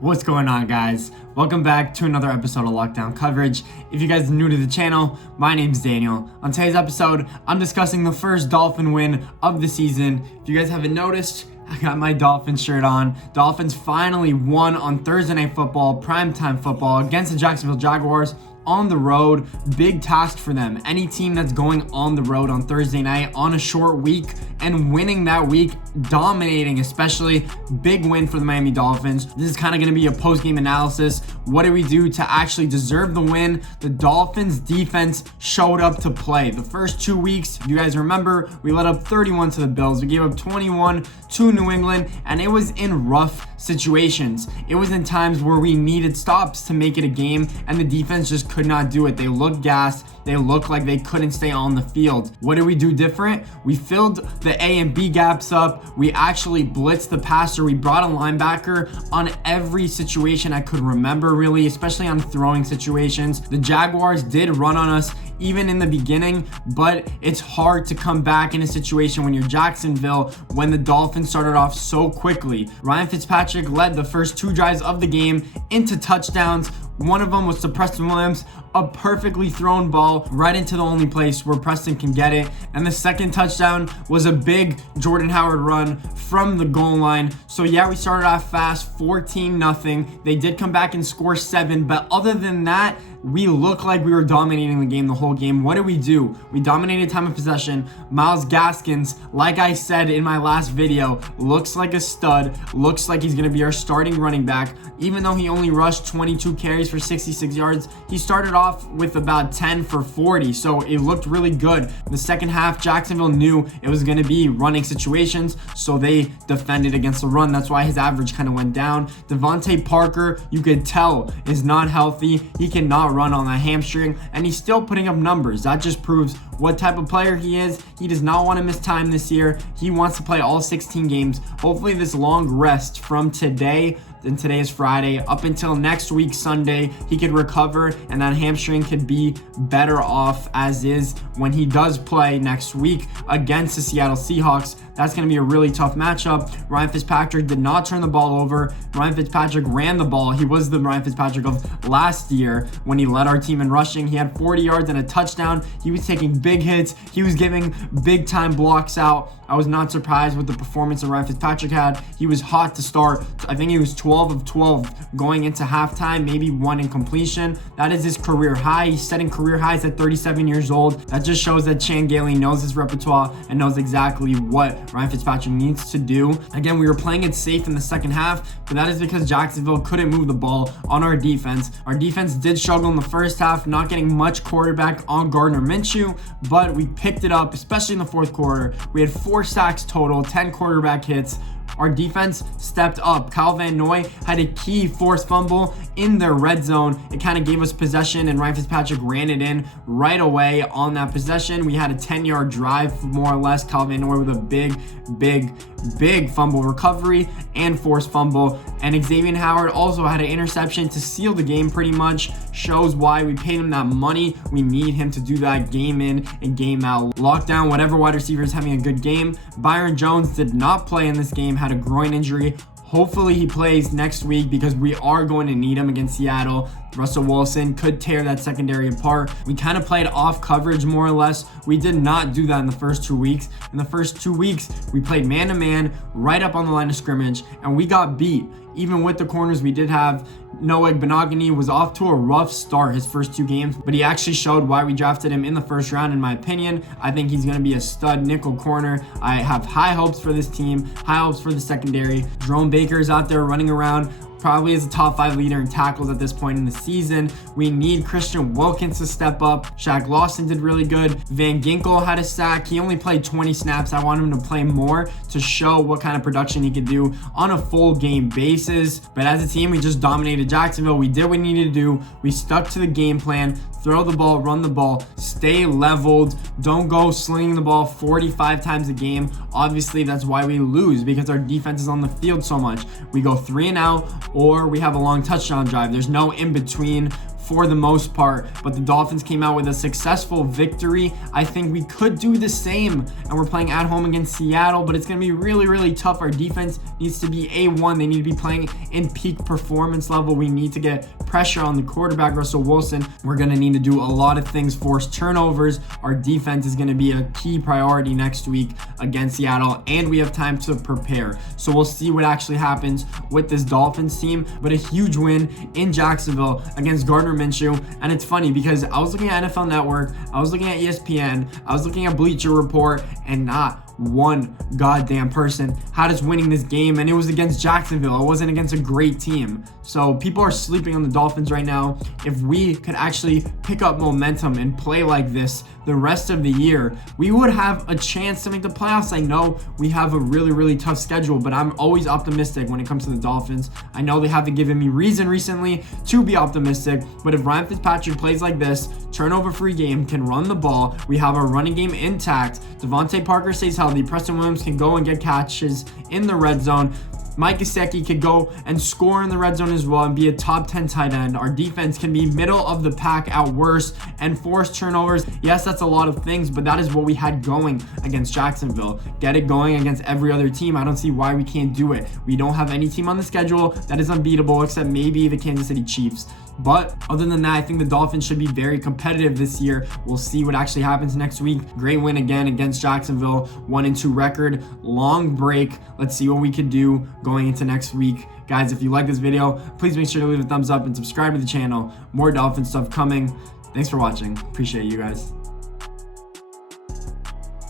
What's going on, guys? Welcome back to another episode of Lockdown Coverage. If you guys are new to the channel, my name's Daniel. On today's episode, I'm discussing the first Dolphin win of the season. If you guys haven't noticed, I got my Dolphins shirt on. Dolphins finally won on Thursday Night Football, primetime football, against the Jacksonville Jaguars. On the road, big task for them. Any team that's going on the road on Thursday night on a short week and winning that week, dominating, especially big win for the Miami Dolphins. This is kind of going to be a post-game analysis. What did we do to actually deserve the win? The Dolphins defense showed up to play. The first 2 weeks, if you guys remember, we let up 31 to the Bills. We gave up 21 to New England, and it was in rough situations. It was in times where we needed stops to make it a game, and the defense just could not do it. They looked gassed. They looked like they couldn't stay on the field. What did we do different? We filled the A and B gaps up. We actually blitzed the passer. We brought a linebacker on every situation I could remember, really, especially on throwing situations. The Jaguars did run on us even in the beginning, but it's hard to come back in a situation when you're Jacksonville, when the Dolphins started off so quickly. Ryan Fitzpatrick led the first 2 drives of the game into touchdowns. One of them was to Preston Williams, a perfectly thrown ball right into the only place where Preston can get it. And the second touchdown was a big Jordan Howard run from the goal line. So yeah, we started off fast, 14-0. They did come back and score 7, but other than that, we looked like we were dominating the game the whole game. What did we do? We dominated time of possession. Myles Gaskins, like I said in my last video, looks like a stud, looks like he's going to be our starting running back. Even though he only rushed 22 carries for 66 yards, he started off with about 10 for 40, so it looked really good. The second half, Jacksonville knew it was going to be running situations, so they defended against the run. That's why his average kind of went down. Devontae Parker, you could tell, is not healthy. He cannot run on that hamstring, and he's still putting up numbers. That just proves what type of player he is. He does not want to miss time this year. He wants to play all 16 games. Hopefully this long rest from today, and today is Friday, up until next week Sunday, he could recover and that hamstring could be better off as is when he does play next week against the Seattle Seahawks. That's going to be a really tough matchup. Ryan Fitzpatrick did not turn the ball over. Ryan Fitzpatrick ran the ball. He was the Ryan Fitzpatrick of last year when he led our team in rushing. He had 40 yards and a touchdown. He was taking big hits. He was giving big time blocks out. I was not surprised with the performance that Ryan Fitzpatrick had. He was hot to start. I think he was 12 of 12 going into halftime, maybe 1 incompletion. That is his career high. He's setting career highs at 37 years old. That just shows that Chan Gailey knows his repertoire and knows exactly what Ryan Fitzpatrick needs to do. Again, we were playing it safe in the second half, but that is because Jacksonville couldn't move the ball on our defense. Our defense did struggle in the first half, not getting much quarterback on Gardner Minshew, but we picked it up, especially in the fourth quarter. We had 4 sacks total, 10 quarterback hits. Our defense stepped up. Kyle Van Noy had a key forced fumble in their red zone. It kind of gave us possession, and Ryan Fitzpatrick ran it in right away on that possession. We had a 10-yard drive, more or less. Kyle Van Noy with a big fumble recovery and forced fumble. And Xavier Howard also had an interception to seal the game pretty much. Shows why we paid him that money. We need him to do that game in and game out. Lockdown, whatever wide receiver is having a good game. Byron Jones did not play in this game, had a groin injury. Hopefully he plays next week because we are going to need him against Seattle. Russell Wilson could tear that secondary apart. We kind of played off coverage more or less. We did not do that in the first 2 weeks. In the first 2 weeks, we played man-to-man right up on the line of scrimmage, and we got beat. Even with the corners we did have, Noah Benogany was off to a rough start his first 2 games, but he actually showed why we drafted him in the first round, in my opinion. I think he's going to be a stud nickel corner. I have high hopes for this team, high hopes for the secondary. Jerome Baker is out there running around, probably is a top 5 leader in tackles at this point in the season. We need Christian Wilkins to step up. Shaq Lawson did really good. Van Ginkel had a sack. He only played 20 snaps. I want him to play more to show what kind of production he could do on a full game basis. But as a team, we just dominated Jacksonville. We did what we needed to do. We stuck to the game plan. Throw the ball, run the ball, stay leveled. Don't go slinging the ball 45 times a game. Obviously, that's why we lose, because our defense is on the field so much. We go 3 and out, or we have a long touchdown drive. There's no in between for the most part, but the Dolphins came out with a successful victory. I think we could do the same, and we're playing at home against Seattle, but it's going to be really, really tough. Our defense needs to be A1. They need to be playing in peak performance level. We need to get pressure on the quarterback, Russell Wilson. We're going to need to do a lot of things, force turnovers. Our defense is going to be a key priority next week against Seattle, and we have time to prepare. So we'll see what actually happens with this Dolphins team, but a huge win in Jacksonville against Gardner Minshew. And it's funny because I was looking at NFL Network, I was looking at ESPN, I was looking at Bleacher Report, and not one goddamn person had us winning this game, and it was against Jacksonville. It wasn't against a great team. So people are sleeping on the Dolphins right now. If we could actually pick up momentum and play like this the rest of the year, we would have a chance to make the playoffs. I know we have a really, really tough schedule, but I'm always optimistic when it comes to the Dolphins. I know they haven't given me reason recently to be optimistic, but if Ryan Fitzpatrick plays like this, turnover-free game, can run the ball, we have our running game intact, Devontae Parker stays healthy, Preston Williams can go and get catches in the red zone, Mike Gesicki could go and score in the red zone as well and be a top 10 tight end. Our defense can be middle of the pack at worst and force turnovers. Yes, that's a lot of things, but that is what we had going against Jacksonville. Get it going against every other team. I don't see why we can't do it. We don't have any team on the schedule that is unbeatable except maybe the Kansas City Chiefs. But other than that, I think the Dolphins should be very competitive this year. We'll see what actually happens next week. Great win again against Jacksonville, 1-2 record, long break. Let's see what we could do going into next week. Guys, if you like this video, please make sure to leave a thumbs up and subscribe to the channel. More Dolphin stuff coming. Thanks for watching. Appreciate you guys.